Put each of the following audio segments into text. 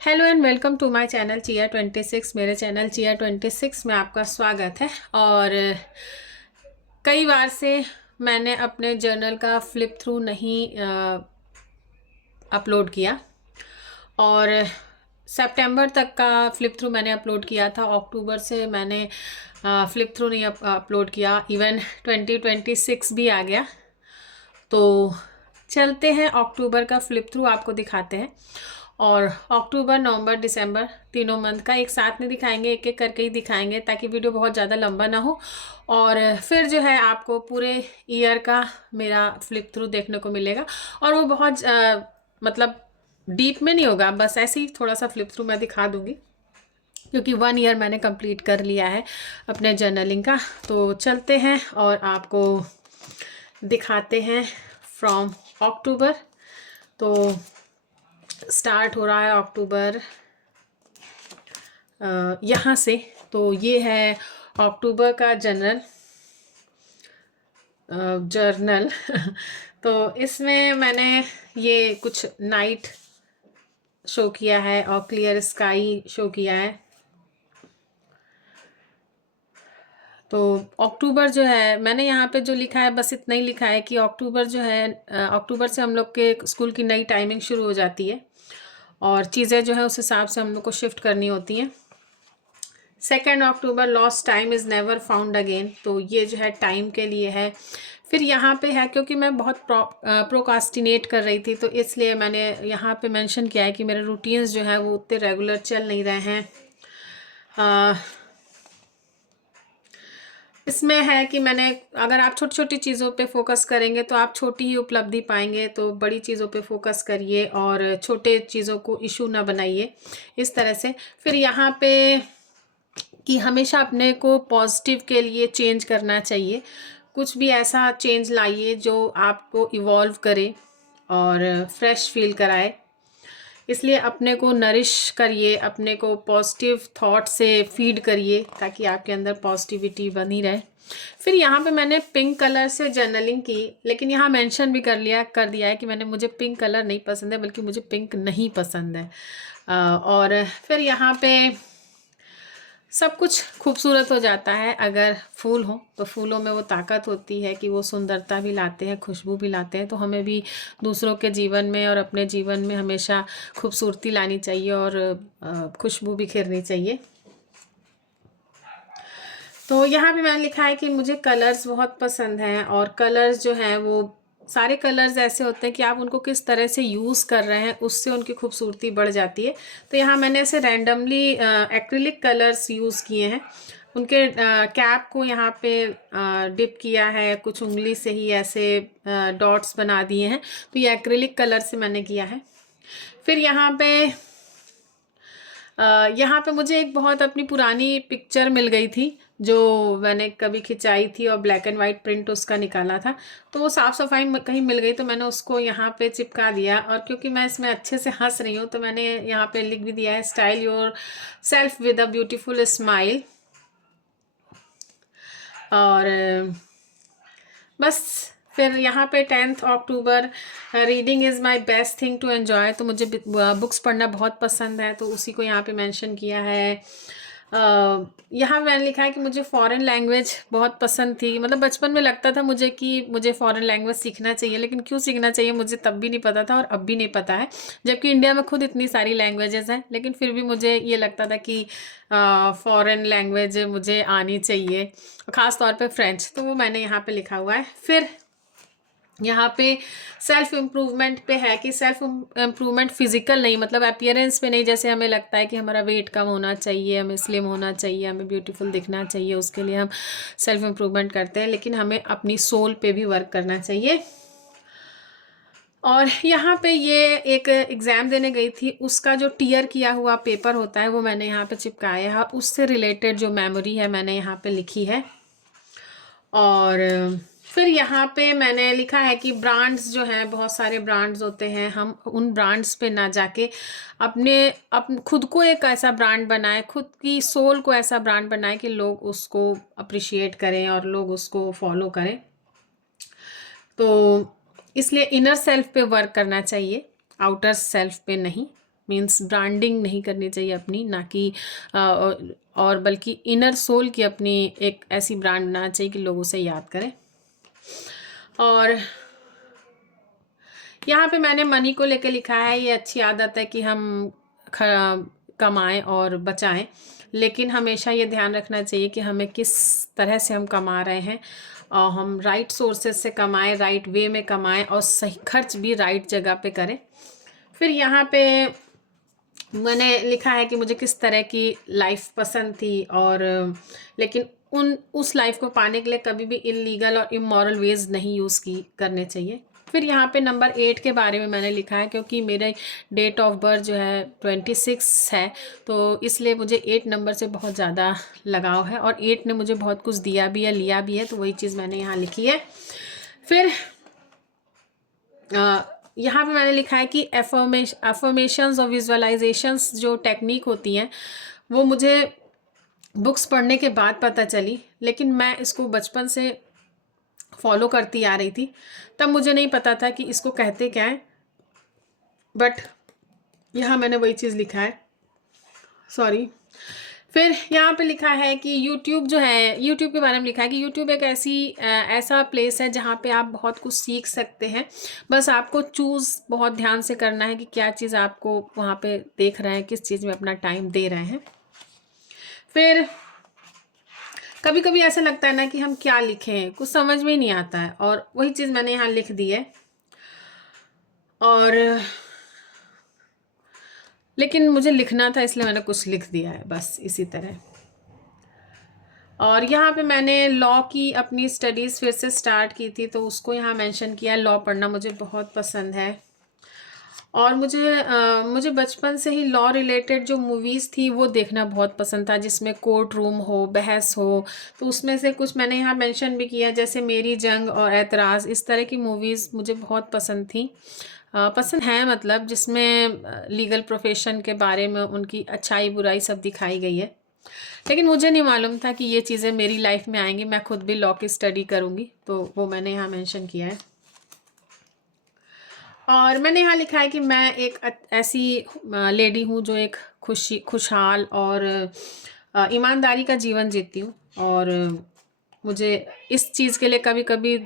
Hello and welcome to my channel चिया 26। मेरे channel चिया 26 में आपका स्वागत है। और कई बार से मैंने अपने जर्नल का फ्लिप थ्रू नहीं अपलोड किया, और सितंबर तक का फ्लिप थ्रू मैंने अपलोड किया था। अक्टूबर से मैंने फ्लिप थ्रू नहीं अपलोड किया। इवन 2026 भी आ गया, तो चलते हैं अक्टूबर का फ्लिप थ्रू आपको दिखाते हैं। और अक्टूबर, नवंबर, दिसंबर तीनों मंथ का एक साथ में दिखाएंगे, एक एक करके ही दिखाएंगे ताकि वीडियो बहुत ज़्यादा लंबा ना हो। और फिर जो है आपको पूरे ईयर का मेरा फ्लिप थ्रू देखने को मिलेगा। और वो बहुत मतलब डीप में नहीं होगा, बस ऐसे ही थोड़ा सा फ्लिप थ्रू मैं दिखा दूंगी, क्योंकि 1 ईयर मैंने कंप्लीट कर लिया है अपने जर्नलिंग का। तो चलते हैं और आपको दिखाते हैं फ्रॉम अक्टूबर। तो स्टार्ट हो रहा है अक्टूबर यहाँ से। तो ये है अक्टूबर का जर्नल तो इसमें मैंने ये कुछ नाइट शो किया है और क्लियर स्काई शो किया है। तो अक्टूबर जो है मैंने यहाँ पे जो लिखा है बस इतना ही लिखा है कि अक्टूबर जो है अक्टूबर से हम लोग के स्कूल की नई टाइमिंग शुरू हो जाती है और चीज़ें जो है उस हिसाब से हम लोग को शिफ्ट करनी होती हैं। 2 October lost time is never found again. तो ये जो है टाइम के लिए है। फिर यहाँ पे है, क्योंकि मैं बहुत प्रोकास्टिनेट कर रही थी, तो इसलिए मैंने यहाँ पे मेंशन किया है कि मेरे रूटीन्स जो है वो उतने रेगुलर चल नहीं रहे हैं। इसमें है कि मैंने, अगर आप छोटी छोटी चीज़ों पे फोकस करेंगे तो आप छोटी ही उपलब्धि पाएंगे, तो बड़ी चीज़ों पे फोकस करिए और छोटे चीज़ों को इशू ना बनाइए, इस तरह से। फिर यहाँ पे कि हमेशा अपने को पॉजिटिव के लिए चेंज करना चाहिए। कुछ भी ऐसा चेंज लाइए जो आपको इवॉल्व करे और फ्रेश फील कराए। इसलिए अपने को नरिश करिए, अपने को पॉजिटिव थॉट से फीड करिए ताकि आपके अंदर पॉजिटिविटी बनी रहे। फिर यहाँ पे मैंने पिंक कलर से जर्नलिंग की, लेकिन यहाँ मेंशन भी कर दिया है कि मुझे पिंक कलर नहीं पसंद है, बल्कि मुझे पिंक नहीं पसंद है। और फिर यहाँ पे सब कुछ खूबसूरत हो जाता है अगर फूल हो, तो फूलों में वो ताकत होती है कि वो सुंदरता भी लाते हैं, खुशबू भी लाते हैं। तो हमें भी दूसरों के जीवन में और अपने जीवन में हमेशा खूबसूरती लानी चाहिए और खुशबू बिखेरनी चाहिए। तो यहाँ भी मैंने लिखा है कि मुझे कलर्स बहुत पसंद हैं, और कलर्स जो हैं वो सारे कलर्स ऐसे होते हैं कि आप उनको किस तरह से यूज़ कर रहे हैं उससे उनकी खूबसूरती बढ़ जाती है। तो यहाँ मैंने ऐसे रैंडमली एक्रिलिक कलर्स यूज़ किए हैं। उनके कैप को यहाँ पे डिप किया है, कुछ उंगली से ही ऐसे डॉट्स बना दिए हैं। तो ये एक्रिलिक कलर से मैंने किया है। फिर यहाँ पे मुझे एक बहुत अपनी पुरानी पिक्चर मिल गई थी जो मैंने कभी खिंचाई थी, और ब्लैक एंड वाइट प्रिंट उसका निकाला था। तो वो साफ़ सफाई कहीं मिल गई, तो मैंने उसको यहाँ पे चिपका दिया। और क्योंकि मैं इसमें अच्छे से हंस रही हूँ तो मैंने यहाँ पे लिख भी दिया है, style yourself with a beautiful smile. और बस फिर यहाँ पे 10 October, reading is my best thing to enjoy. तो मुझे बुक्स पढ़ना बहुत पसंद है, तो उसी को यहाँ पे मेंशन किया है। यहाँ मैंने लिखा है कि मुझे फॉरेन लैंग्वेज बहुत पसंद थी। मतलब बचपन में लगता था मुझे कि मुझे फॉरेन लैंग्वेज सीखना चाहिए, लेकिन क्यों सीखना चाहिए मुझे तब भी नहीं पता था और अब भी नहीं पता है। जबकि इंडिया में खुद इतनी सारी लैंग्वेजेस हैं, लेकिन फिर भी मुझे ये लगता था कि फॉरेन लैंग्वेज मुझे आनी चाहिए, ख़ास तौर पे फ्रेंच। तो वो मैंने यहाँ पे लिखा हुआ है। फिर यहाँ पे सेल्फ इम्प्रूवमेंट पे है कि सेल्फ इम्प्रूवमेंट फिजिकल नहीं, मतलब अपीयरेंस पे नहीं। जैसे हमें लगता है कि हमारा वेट कम होना चाहिए, हमें स्लिम होना चाहिए, हमें ब्यूटीफुल दिखना चाहिए, उसके लिए हम सेल्फ इम्प्रूवमेंट करते हैं, लेकिन हमें अपनी सोल पे भी वर्क करना चाहिए। और यहाँ पे ये एक एग्ज़ाम देने गई थी, उसका जो टीयर किया हुआ पेपर होता है वो मैंने यहाँ पे चिपकाया है, उससे रिलेटेड जो मेमोरी है मैंने यहाँ पे लिखी है। और फिर यहाँ पे मैंने लिखा है कि ब्रांड्स जो हैं, बहुत सारे ब्रांड्स होते हैं, हम उन ब्रांड्स पे ना जाके खुद को एक ऐसा ब्रांड बनाएं, खुद की सोल को ऐसा ब्रांड बनाएं कि लोग उसको अप्रिशिएट करें और लोग उसको फॉलो करें। तो इसलिए इनर सेल्फ पे वर्क करना चाहिए, आउटर सेल्फ पे नहीं। मीन्स ब्रांडिंग नहीं करनी चाहिए अपनी, ना कि और बल्कि इनर सोल की अपनी एक ऐसी ब्रांड बनाना चाहिए कि लोग उसे याद करें। और यहाँ पे मैंने मनी को लेकर लिखा है, ये अच्छी आदत है कि हम कमाएं और बचाएं, लेकिन हमेशा ये ध्यान रखना चाहिए कि हमें किस तरह से हम कमा रहे हैं, और हम राइट सोर्सेज से कमाएं, राइट वे में कमाएं, और सही खर्च भी राइट जगह पे करें। फिर यहाँ पे मैंने लिखा है कि मुझे किस तरह की लाइफ पसंद थी, और लेकिन उस लाइफ को पाने के लिए कभी भी इलीगल और इमोरल वेज नहीं यूज़ करने चाहिए। फिर यहाँ पे नंबर 8 के बारे में मैंने लिखा है, क्योंकि मेरा डेट ऑफ बर्थ जो है 26 है, तो इसलिए मुझे 8 नंबर से बहुत ज़्यादा लगाव है, और 8 ने मुझे बहुत कुछ दिया भी है, लिया भी है, तो वही चीज़ मैंने यहाँ लिखी है। फिर यहाँ पे मैंने लिखा है कि एफर्मेशंस और विजुअलाइजेशंस जो टेक्निक होती हैं वो मुझे बुक्स पढ़ने के बाद पता चली, लेकिन मैं इसको बचपन से फॉलो करती आ रही थी, तब मुझे नहीं पता था कि इसको कहते क्या है, बट यहाँ मैंने वही चीज़ लिखा है, सॉरी। फिर यहाँ पे लिखा है कि YouTube जो है, YouTube के बारे में लिखा है कि YouTube एक ऐसा प्लेस है जहाँ पे आप बहुत कुछ सीख सकते हैं, बस आपको चूज़ बहुत ध्यान से करना है कि क्या चीज़ आपको वहाँ पे देख रहे हैं, किस चीज़ में अपना टाइम दे रहे हैं। फिर कभी कभी ऐसा लगता है ना कि हम क्या लिखें, कुछ समझ में ही नहीं आता है, और वही चीज़ मैंने यहाँ लिख दी है। और लेकिन मुझे लिखना था इसलिए मैंने कुछ लिख दिया है, बस इसी तरह। और यहाँ पे मैंने लॉ की अपनी स्टडीज़ फिर से स्टार्ट की थी, तो उसको यहाँ मेंशन किया है। लॉ पढ़ना मुझे बहुत पसंद है, और मुझे बचपन से ही लॉ रिलेटेड जो मूवीज़ थी वो देखना बहुत पसंद था, जिसमें कोर्ट रूम हो, बहस हो। तो उसमें से कुछ मैंने यहाँ मेंशन भी किया, जैसे मेरी जंग और ऐतराज़, इस तरह की मूवीज़ मुझे बहुत पसंद थी, पसंद है, मतलब जिसमें लीगल प्रोफेशन के बारे में उनकी अच्छाई बुराई सब दिखाई गई है। लेकिन मुझे नहीं मालूम था कि ये चीज़ें मेरी लाइफ में आएंगी, मैं खुद भी लॉ की स्टडी करूँगी, तो वो मैंने यहाँ मेंशन किया है। और मैंने यहाँ लिखा है कि मैं एक ऐसी लेडी हूँ जो एक खुशहाल और ईमानदारी का जीवन जीती हूँ, और मुझे इस चीज़ के लिए कभी कभी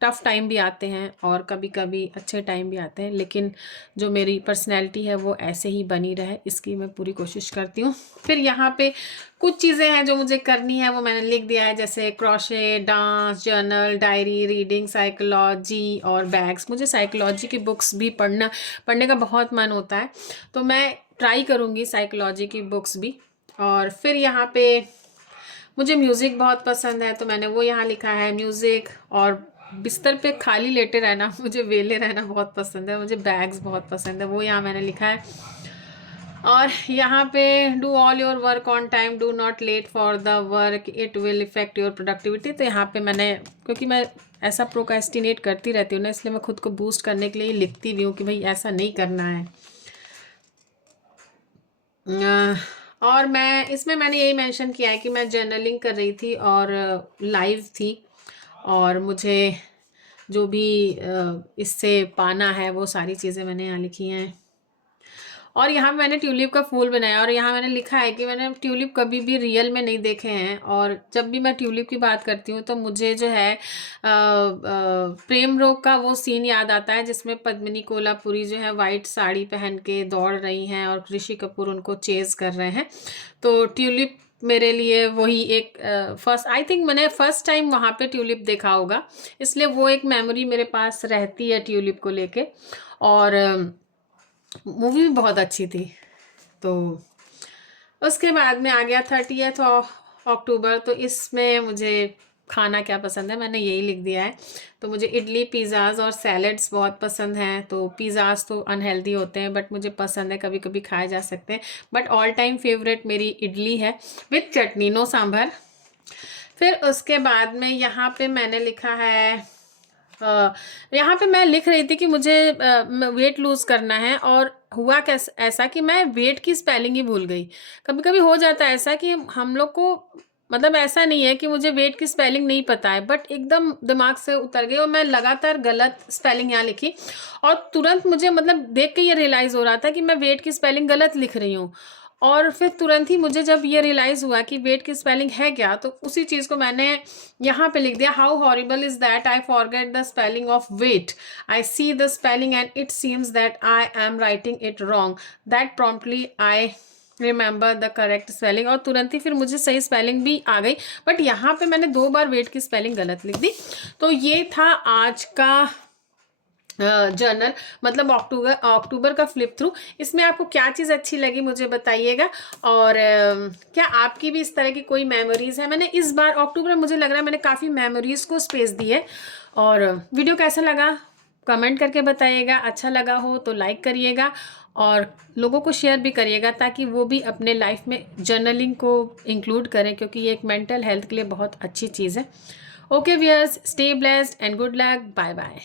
टफ़ टाइम भी आते हैं और कभी कभी अच्छे टाइम भी आते हैं, लेकिन जो मेरी पर्सनैलिटी है वो ऐसे ही बनी रहे, इसकी मैं पूरी कोशिश करती हूँ। फिर यहाँ पे कुछ चीज़ें हैं जो मुझे करनी है, वो मैंने लिख दिया है, जैसे crochet, dance, journal, diary, reading, psychology और बैग्स। मुझे साइकोलॉजी की बुक्स भी पढ़ने का बहुत मन होता है, तो मैं ट्राई करूँगी साइकोलॉजी की बुक्स भी। और फिर यहाँ पे मुझे म्यूज़िक बहुत पसंद है, तो मैंने वो यहाँ लिखा है, म्यूज़िक। और बिस्तर पे खाली लेटे रहना, मुझे वेले रहना बहुत पसंद है, मुझे बैग्स बहुत पसंद है, वो यहाँ मैंने लिखा है। और यहाँ पे do all your work on time, do not let for the work, it will effect your productivity. तो यहाँ पे मैंने, क्योंकि मैं ऐसा प्रोक्रेस्टिनेट करती रहती हूँ ना, इसलिए मैं खुद को बूस्ट करने के लिए लिखती भी हूँ कि भाई ऐसा नहीं करना है। और मैंने यही मेंशन किया है कि मैं जर्नलिंग कर रही थी और लाइव थी, और मुझे जो भी इससे पाना है वो सारी चीज़ें मैंने यहाँ लिखी हैं। और यहाँ मैंने ट्यूलिप का फूल बनाया, और यहाँ मैंने लिखा है कि मैंने ट्यूलिप कभी भी रियल में नहीं देखे हैं, और जब भी मैं ट्यूलिप की बात करती हूँ तो मुझे जो है प्रेम रोग का वो सीन याद आता है, जिसमें पद्मिनी कोल्हापुरी जो है वाइट साड़ी पहन के दौड़ रही हैं और ऋषि कपूर उनको चेज कर रहे हैं। तो ट्यूलिप मेरे लिए वही एक आई थिंक मैंने फर्स्ट टाइम वहाँ पे ट्यूलिप देखा होगा, इसलिए वो एक मेमोरी मेरे पास रहती है ट्यूलिप को लेके। और मूवी भी बहुत अच्छी थी। तो उसके बाद में आ गया 30 अक्टूबर, तो इसमें मुझे खाना क्या पसंद है, मैंने यही लिख दिया है। तो मुझे इडली, पिज़्ज़ाज़ और सैलड्स बहुत पसंद हैं। तो पिज़्ज़ाज़ तो अनहेल्दी होते हैं, बट मुझे पसंद है, कभी कभी खाए जा सकते हैं, बट ऑल टाइम फेवरेट मेरी इडली है विथ चटनी, नो सांभर। फिर उसके बाद में यहाँ पे मैंने लिखा है, यहाँ पे मैं लिख रही थी कि मुझे वेट लूज़ करना है, और हुआ ऐसा कि मैं वेट की स्पेलिंग ही भूल गई। कभी कभी हो जाता है ऐसा कि हम लोग को मतलब ऐसा नहीं है कि मुझे वेट की स्पेलिंग नहीं पता है, बट एकदम दिमाग से उतर गई और मैं लगातार गलत स्पेलिंग यहाँ लिखी और तुरंत मुझे मतलब देख के ये रियलाइज़ हो रहा था कि मैं वेट की स्पेलिंग गलत लिख रही हूँ। और फिर तुरंत ही मुझे जब ये रियलाइज़ हुआ कि वेट की स्पेलिंग है क्या, तो उसी चीज़ को मैंने यहाँ पे लिख दिया, how horrible is that I forget the spelling of weight, I see the spelling and it seems that I am writing it wrong, that promptly I remember the correct spelling. और तुरंत ही फिर मुझे सही स्पेलिंग भी आ गई, but यहाँ पे मैंने 2 बार वेट की स्पेलिंग गलत लिख दी। तो ये था आज का जर्नल, मतलब अक्टूबर का फ्लिप थ्रू। इसमें आपको क्या चीज़ अच्छी लगी मुझे बताइएगा, और क्या आपकी भी इस तरह की कोई मेमोरीज़ है। मैंने इस बार अक्टूबर में मुझे लग रहा है मैंने काफ़ी मेमोरीज़ को स्पेस दी है। और वीडियो कैसा लगा कमेंट करके बताइएगा, अच्छा लगा हो तो लाइक करिएगा और लोगों को शेयर भी करिएगा ताकि वो भी अपने लाइफ में जर्नलिंग को इंक्लूड करें, क्योंकि ये एक मेंटल हेल्थ के लिए बहुत अच्छी चीज़ है। Okay viewers, stay blessed and good luck, bye bye.